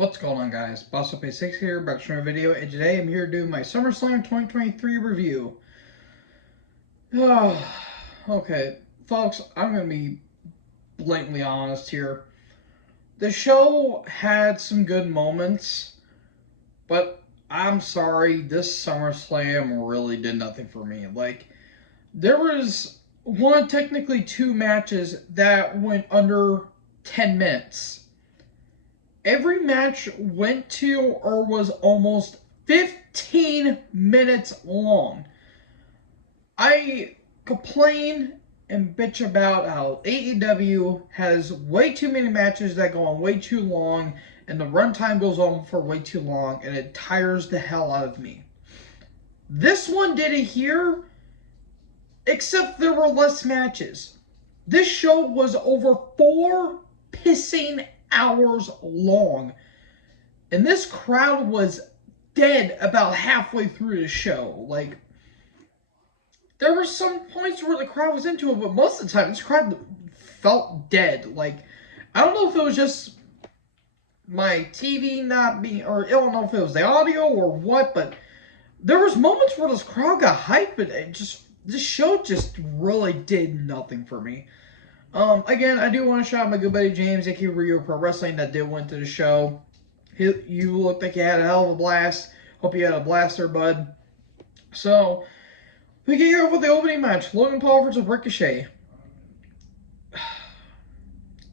What's going on, guys? BossUp86 here, back to another video, and today I'm here to do my SummerSlam 2023 review. Oh, okay, folks, I'm going to be blatantly honest here. The show had some good moments, but I'm sorry, this SummerSlam really did nothing for me. There was technically two matches that went under 10 minutes. Every match went to or was almost 15 minutes long. I complain and bitch about how AEW has way too many matches that go on way too long, and the runtime goes on for way too long, and it tires the hell out of me. This one did it here, except there were less matches. This show was over 4 pissing hours long, and this crowd was dead about halfway through the show. There were some points where the crowd was into it, but most of the time this crowd felt dead. I don't know if it was just my TV not being, or I don't know if it was the audio or what, but there was moments where this crowd got hyped, but this show just really did nothing for me. Again, I do want to shout out my good buddy James, aka Rio Pro Wrestling, that did went to the show. You looked like you had a hell of a blast. Hope you had a blast there, bud. So, we get here with the opening match. Logan Paul versus Ricochet.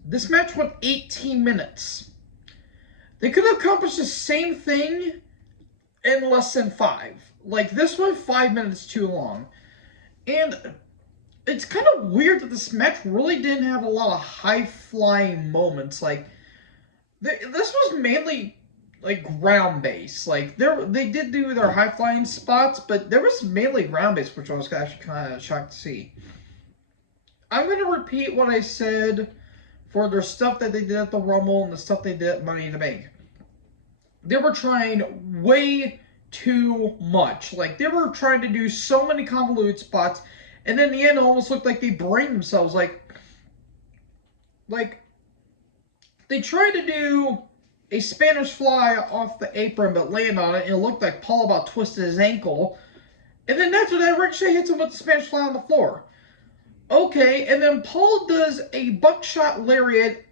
This match went 18 minutes. They could have accomplished the same thing in less than 5. This went 5 minutes too long. And it's kind of weird that this match really didn't have a lot of high-flying moments. This was mainly, ground-based. They did do their high-flying spots, but there was mainly ground-based, which I was actually kind of shocked to see. I'm going to repeat what I said for their stuff that they did at the Rumble and the stuff they did at Money in the Bank. They were trying way too much. They were trying to do so many convoluted spots, and in the end, it almost looked like they brained themselves. They tried to do a Spanish fly off the apron, but land on it, and it looked like Paul about twisted his ankle. And then after that, Ricochet hits him with the Spanish fly on the floor. Okay, and then Paul does a buckshot lariat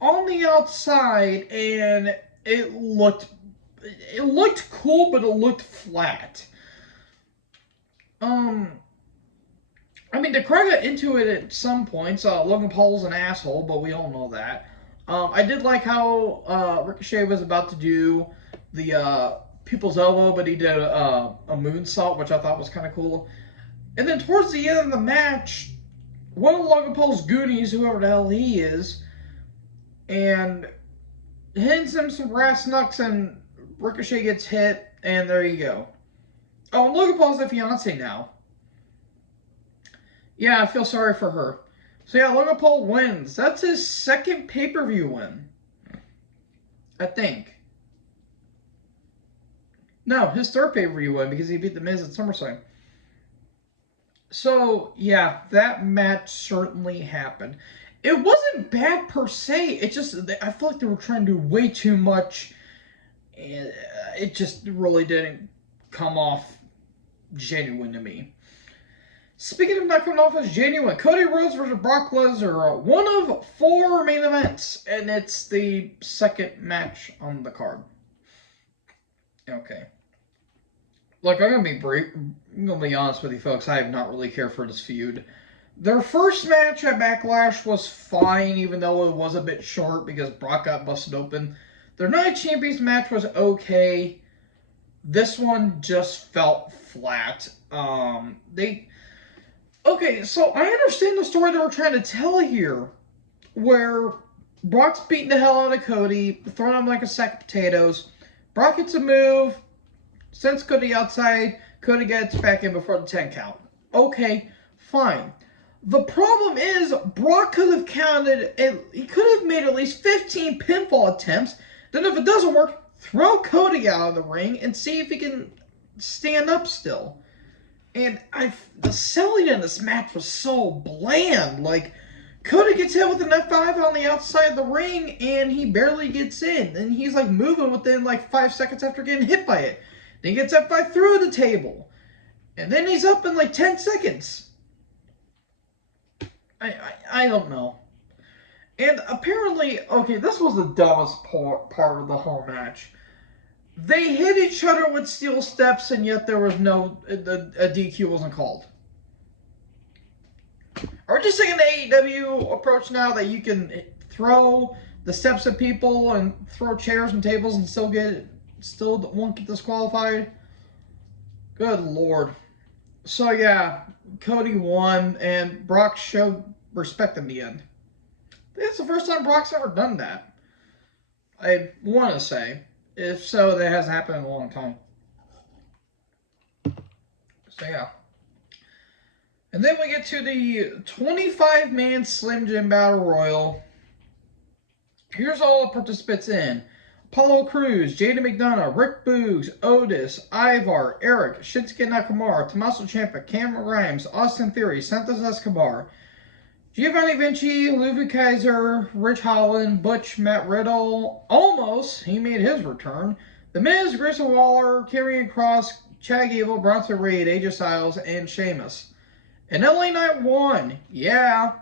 on the outside, and it looked cool, but it looked flat. I mean, the crowd got into it at some points. Logan Paul's an asshole, but we all know that. I did like how Ricochet was about to do the people's elbow, but he did a moonsault, which I thought was kind of cool. And then towards the end of the match, one of Logan Paul's goonies, whoever the hell he is, and hits him some brass knucks, and Ricochet gets hit, and there you go. Oh, and Logan Paul's the fiance now. Yeah, I feel sorry for her. So yeah, Logan Paul wins. That's his second pay-per-view win, I think. No, his third pay-per-view win, because he beat The Miz at SummerSlam. So, yeah, that match certainly happened. It wasn't bad per se. It just, I feel like they were trying to do way too much, and it just really didn't come off genuine to me. Speaking of not coming off as genuine, Cody Rhodes versus Brock Lesnar, one of 4 main events, and it's the second match on the card. Okay. Look, I'm gonna be honest with you folks, I have not really cared for this feud. Their first match at Backlash was fine, even though it was a bit short because Brock got busted open. Their Night of Champions match was okay. This one just felt flat. Okay, so I understand the story they were trying to tell here, where Brock's beating the hell out of Cody, throwing him like a sack of potatoes. Brock hits a move, sends Cody outside, Cody gets back in before the 10 count. Okay, fine. The problem is, Brock could have he could have made at least 15 pinfall attempts. Then if it doesn't work, throw Cody out of the ring and see if he can stand up still. And the selling in this match was so bland. Cody gets hit with an F5 on the outside of the ring, and he barely gets in. And he's like moving within like 5 seconds after getting hit by it. Then he gets F5 through the table. And then he's up in like 10 seconds. I don't know. And apparently, okay, this was the dumbest part of the whole match. They hit each other with steel steps, and yet there was no, a DQ wasn't called. Are we just taking the AEW approach now that you can throw the steps at people and throw chairs and tables and still won't get disqualified? Good Lord. So yeah, Cody won, and Brock showed respect in the end. I think it's the first time Brock's ever done that. I want to say. If so, that hasn't happened in a long time. So yeah. And then we get to the 25-man Slim Jim Battle Royal. Here's all the participants in. Apollo Crews, Jada McDonough, Rick Boogs, Otis, Ivar, Eric, Shinsuke Nakamura, Tommaso Ciampa, Cameron Grimes, Austin Theory, Santos Escobar, Giovanni Vinci, Ludwig Kaiser, Rich Holland, Butch, Matt Riddle, almost, he made his return. The Miz, Grayson Waller, Karrion Kross, Chad Gable, Bronson Reed, AJ Styles, and Sheamus. And LA Knight won. Yeah.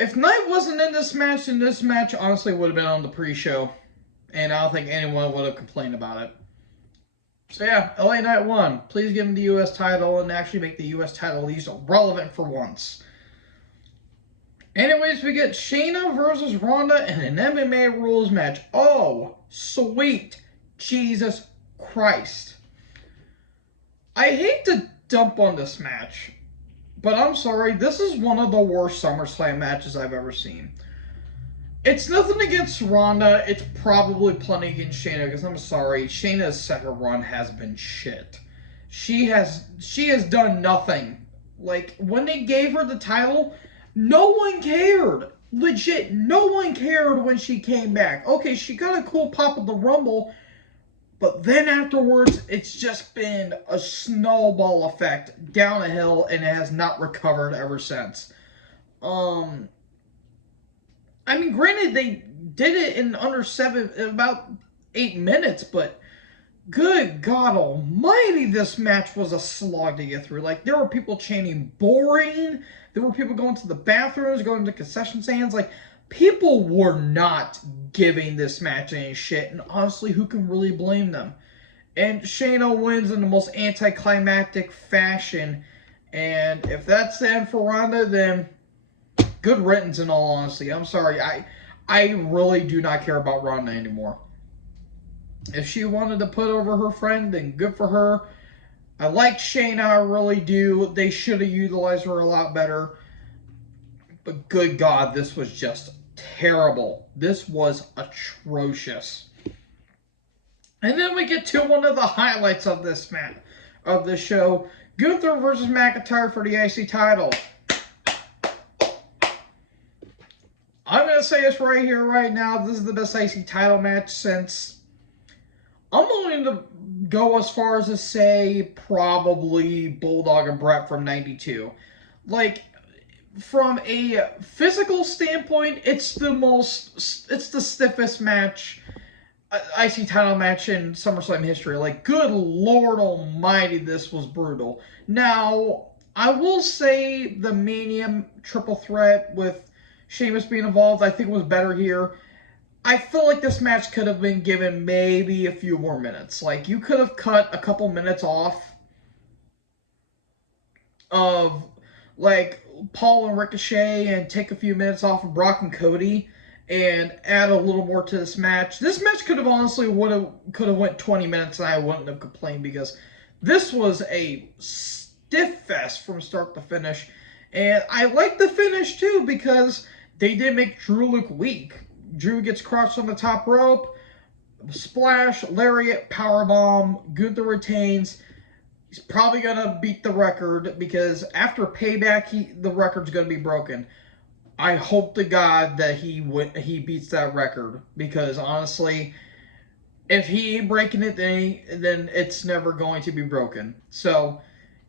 If Knight wasn't in this match, then this match honestly would have been on the pre-show. And I don't think anyone would have complained about it. So yeah, LA Knight won. Please give him the U.S. title and actually make the U.S. title at least relevant for once. Anyways, we get Shayna versus Ronda in an MMA rules match. Oh, sweet Jesus Christ. I hate to dump on this match, but I'm sorry, this is one of the worst SummerSlam matches I've ever seen. It's nothing against Ronda, it's probably plenty against Shayna, because I'm sorry, Shayna's second run has been shit. She has done nothing. Like, when they gave her the title, no one cared. Legit, no one cared when she came back. Okay, she got a cool pop at the Rumble, but then afterwards, it's just been a snowball effect down a hill, and it has not recovered ever since. I mean, granted, they did it in under about 8 minutes, but good God almighty, this match was a slog to get through. Like, there were people chanting boring. There were people going to the bathrooms, going to concession stands. Like, people were not giving this match any shit. And honestly, who can really blame them? And Shayna wins in the most anticlimactic fashion. And if that's the end for Ronda, then good riddance in all honesty. I'm sorry. I really do not care about Ronda anymore. If she wanted to put over her friend, then good for her. I like Shayna, I really do. They should have utilized her a lot better. But good God, this was just terrible. This was atrocious. And then we get to one of the highlights of this match, of the show. Gunther versus McIntyre for the IC title. I'm going to say this right here, right now. This is the best IC title match since... I'm willing to go as far as to say probably Bulldog and Brett from 92. Like, from a physical standpoint, it's the stiffest match, IC title match in SummerSlam history. Like, good Lord almighty, this was brutal. Now, I will say the Mania triple threat with Sheamus being involved, I think was better here. I feel like this match could have been given maybe a few more minutes. Like, you could have cut a couple minutes off of, like, Paul and Ricochet and take a few minutes off of Brock and Cody and add a little more to this match. This match could have honestly went 20 minutes and I wouldn't have complained because this was a stiff fest from start to finish. And I like the finish too because they did make Drew look weak. Drew gets crushed on the top rope. Splash, lariat, powerbomb. Gunther retains. He's probably going to beat the record because after Payback, the record's going to be broken. I hope to God that he beats that record because honestly, if he ain't breaking it, then it's never going to be broken. So,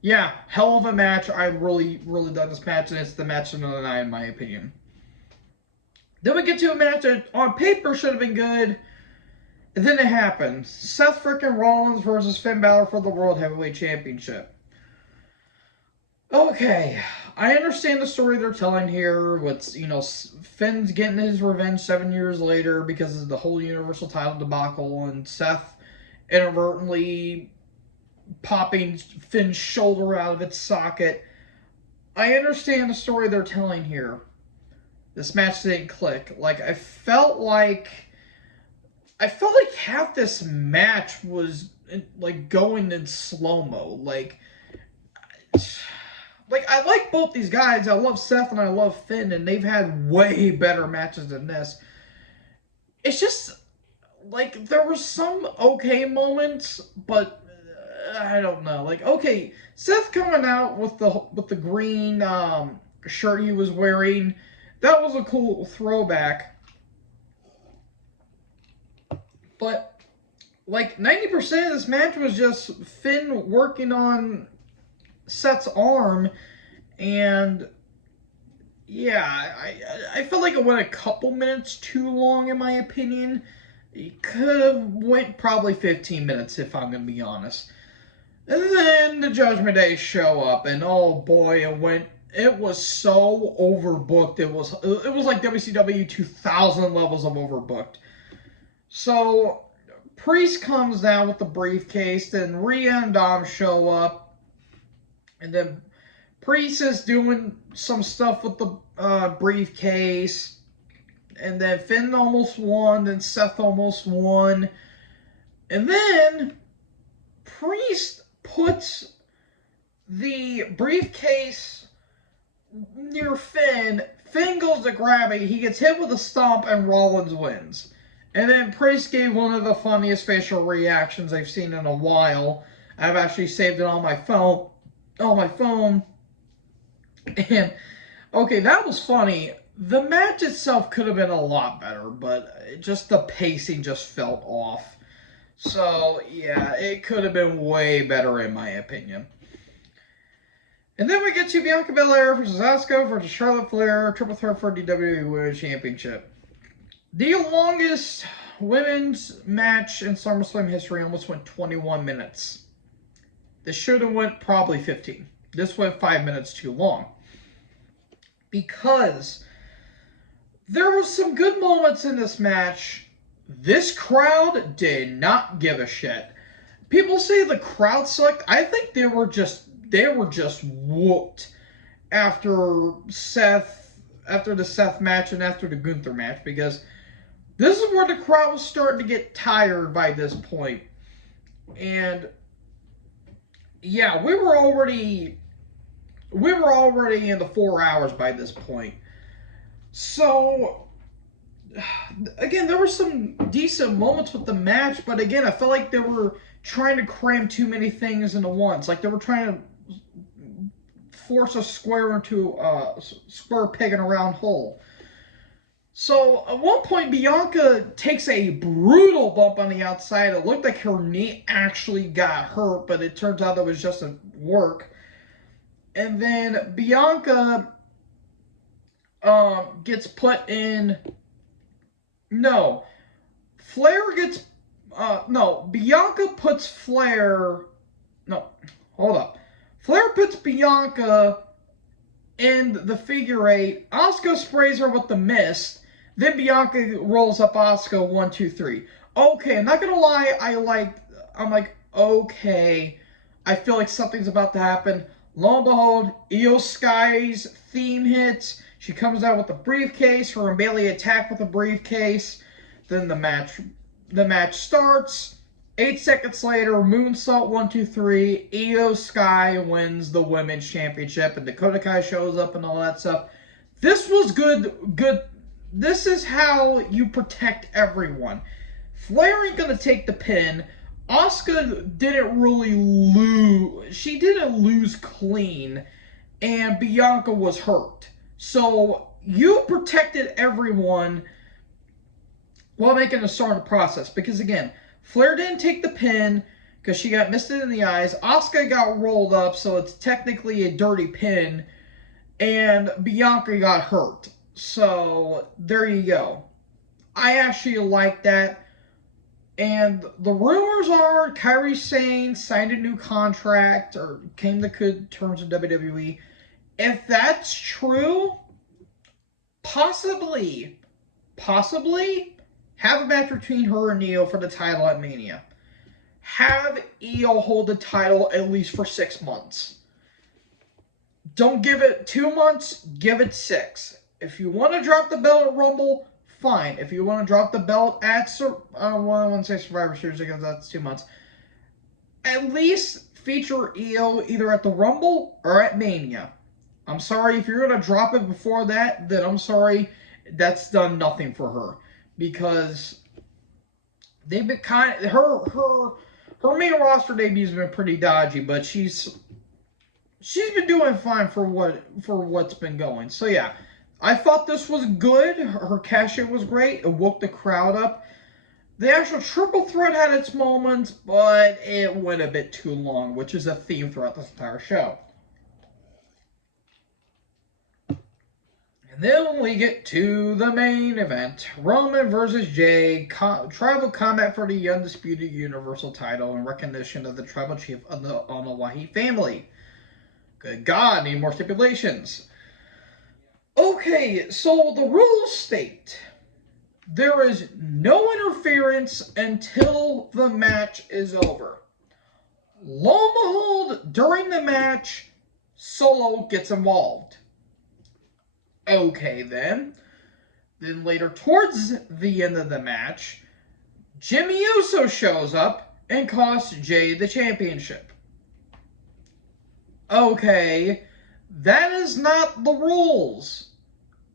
yeah, hell of a match. I really, really dug this match, and it's the match of the night in my opinion. Then we get to a match that on paper should have been good. And then it happened. Seth freaking Rollins versus Finn Balor for the World Heavyweight Championship. Okay, I understand the story they're telling here. What's, Finn's getting his revenge 7 years later because of the whole Universal title debacle, and Seth inadvertently popping Finn's shoulder out of its socket. I understand the story they're telling here. This match didn't click. I felt like half this match was like going in slow mo. Like I like both these guys. I love Seth and I love Finn, and they've had way better matches than this. It's just like there were some okay moments, but I don't know. Like, okay, Seth coming out with the green shirt he was wearing, that was a cool throwback. But like 90% of this match was just Finn working on Seth's arm, and yeah, I felt like it went a couple minutes too long in my opinion. It could have went probably 15 minutes if I'm gonna be honest. And then the Judgment Day show up, and oh boy, it was so overbooked. It was like WCW 2000 levels of overbooked. So Priest comes down with the briefcase, then Rhea and Dom show up, and then Priest is doing some stuff with the briefcase, and then Finn almost won, then Seth almost won, and then Priest puts the briefcase near Finn. Finn goes to grab it. He gets hit with a stomp, and Rollins wins. And then Priest gave one of the funniest facial reactions I've seen in a while. I've actually saved it on my phone. And okay, that was funny. The match itself could have been a lot better, but just the pacing just felt off. So, yeah, it could have been way better in my opinion. And then we get to Bianca Belair versus Asuka versus Charlotte Flair, triple threat for the WWE Women's Championship. The longest women's match in SummerSlam history almost went 21 minutes. This should have went probably 15. This went 5 minutes too long. Because there were some good moments in this match. This crowd did not give a shit. People say the crowd sucked. I think they were just whooped after the Seth match and after the Gunther match, because this is where the crowd was starting to get tired by this point. And yeah, we were already in the 4 hours by this point. So again, there were some decent moments with the match, but again, I felt like they were trying to cram too many things into once. Like they were trying to force a square into a square peg in a round hole. So at one point, Bianca takes a brutal bump on the outside. It looked like her knee actually got hurt, but it turns out it was just a work. And then Bianca gets put in. No, Flair gets. No, Bianca puts Flair. No, hold up. Flair puts Bianca in the figure eight. Asuka sprays her with the mist. Then Bianca rolls up Asuka 1, 2, 3. Okay, I'm not gonna lie. I'm like, okay. I feel like something's about to happen. Lo and behold, Io Sky's theme hits. She comes out with the briefcase. Her and Bayley attack with the briefcase. Then the match starts. 8 seconds later, moonsault 1, 2, 3. Io Sky wins the women's championship, and Dakota Kai shows up and all that stuff. This was good. This is how you protect everyone. Flair ain't gonna take the pin. Asuka didn't really lose. She didn't lose clean, and Bianca was hurt. So you protected everyone while making a start of the process. Because again, Flair didn't take the pin because she got misted in the eyes. Asuka got rolled up, so it's technically a dirty pin, and Bianca got hurt. So there you go. I actually like that. And the rumors are Kyrie Sane signed a new contract or came to good terms with WWE. If that's true, possibly have a match between her and Io for the title at Mania. Have Io hold the title at least for 6 months. Don't give it 2 months, give it 6. If you want to drop the belt at Rumble, fine. If you want to drop the belt at, I want to say Survivor Series because that's 2 months. At least feature Io either at the Rumble or at Mania. I'm sorry, if you're going to drop it before that, then I'm sorry, that's done nothing for her. Because they've been her main roster debut's been pretty dodgy, but she's been doing fine for what's been going. So yeah, I thought this was good. Her cash-in was great. It woke the crowd up. The actual triple threat had its moments, but it went a bit too long, which is a theme throughout this entire show. And then we get to the main event. Roman versus Jay. Tribal combat for the undisputed Universal title in recognition of the tribal chief of the Onawahi family. Good God, need more stipulations. Okay, so the rules state there is no interference until the match is over. Lo and behold, during the match, Solo gets involved. Okay, then. Then later, towards the end of the match, Jimmy Uso shows up and costs Jay the championship. Okay, that is not the rules.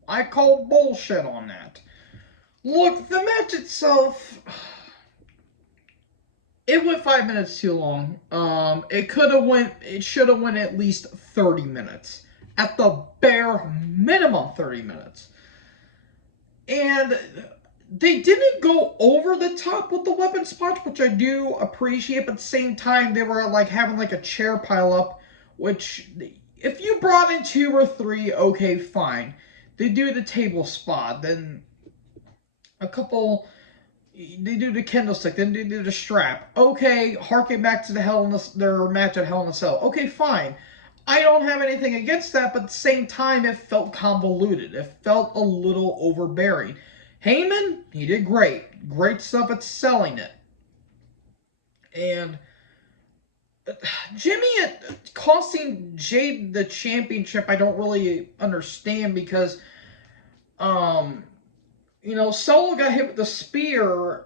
I call bullshit on that. Look, the match itself, it went 5 minutes too long. It should have went at least 30 minutes. At the bare minimum 30 minutes. And they didn't go over the top with the weapon spots, which I do appreciate, but at the same time, they were like having like a chair pile up, which if you brought in 2 or 3, okay, fine. They do the table spot, then a couple, they do the candlestick, then they do the strap. Okay, harken back to their match at Hell in a Cell. Okay, fine. I don't have anything against that, but at the same time, it felt convoluted. It felt a little overbearing. Heyman, he did great. Great stuff at selling it. And Jimmy costing Jade the championship, I don't really understand because, Solo got hit with the spear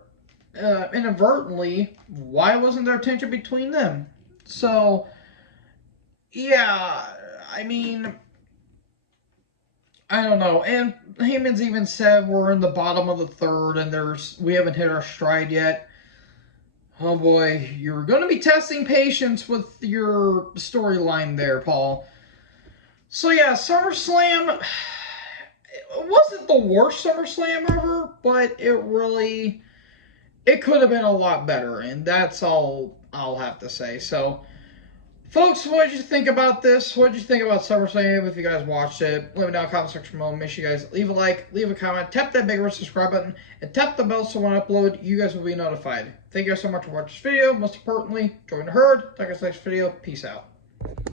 inadvertently. Why wasn't there tension between them? So, yeah, I mean, I don't know. And Heyman's even said we're in the bottom of the third and we haven't hit our stride yet. Oh boy, you're going to be testing patience with your storyline there, Paul. So yeah, SummerSlam, it wasn't the worst SummerSlam ever, but it could have been a lot better, and that's all I'll have to say. So, folks, what did you think about this? What did you think about SummerSlam? If you guys watched it, let me know in the comment section below. Make sure you guys leave a like, leave a comment, tap that big red subscribe button, and tap the bell so when I upload, you guys will be notified. Thank you guys so much for watching this video. Most importantly, join the herd. Talk to you next video. Peace out.